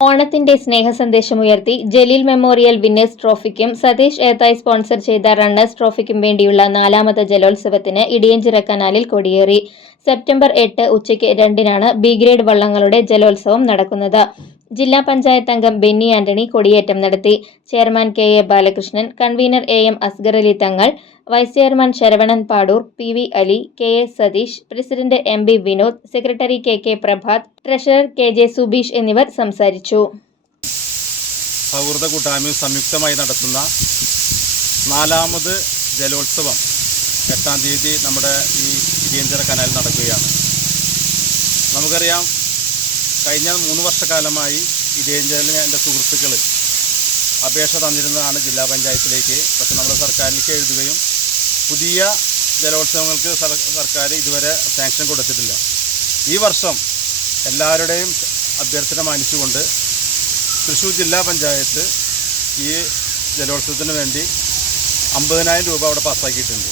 ഓണത്തിന്റെ സ്നേഹ സ്നേഹസന്ദേശമുയർത്തി ജലീൽ മെമ്മോറിയൽ വിന്നേഴ്സ് ട്രോഫിക്കും സതീഷ് ഏത്തായി സ്പോൺസർ ചെയ്ത റണ്ണേഴ്സ് ട്രോഫിക്കും വേണ്ടിയുള്ള നാലാമത് ജലോത്സവത്തിന് ഇടിയഞ്ചിറ കനാലിൽ കൊടിയേറി. സെപ്റ്റംബർ എട്ട് ഉച്ചയ്ക്ക് രണ്ടിനാണ് ബി ഗ്രേഡ് വള്ളങ്ങളുടെ ജലോത്സവം നടക്കുന്നത്. ജില്ലാ പഞ്ചായത്ത് അംഗം ബെന്നി ആന്റണി കൊടിയേറ്റം നടത്തി. Chairman K A Balakrishnan convener A M Asgar Ali Thangal vice chairman Saravanan Padur P V Ali K A Satheesh president M B Vinod secretary K K Prabhath treasurer K J Subeesh എന്നിവർ സംസാരിച്ചു. സൗഹൃദ കൂട്ടായ്മയും സംയുക്തമായി നടത്തുന്ന നാലാമത് ജലോത്സവം എട്ടാം തീയതി നമ്മുടെ ഈ ഇരിയഞ്ചിറ കനാലിൽ നടക്കുകയാണ്. നമുക്കറിയാം കഴിഞ്ഞ മൂന്ന് വർഷക്കാലമായി ഇരിയഞ്ചിറയിലെ എന്റെ സുഹൃത്തുക്കൾ അപേക്ഷ തന്നിരുന്നതാണ് ജില്ലാ പഞ്ചായത്തിലേക്ക്. പക്ഷെ നമ്മൾ സർക്കാരിലേക്ക് എഴുതുകയും പുതിയ ജലോത്സവങ്ങൾക്ക് സർക്കാർ ഇതുവരെ സാങ്ഷൻ കൊടുത്തിട്ടില്ല. ഈ വർഷം എല്ലാവരുടെയും അഭ്യർത്ഥന മാനിച്ചുകൊണ്ട് തൃശ്ശൂർ ജില്ലാ പഞ്ചായത്ത് ഈ ജലോത്സവത്തിന് വേണ്ടി അമ്പതിനായിരം രൂപ അവിടെ പാസ്സാക്കിയിട്ടുണ്ട്.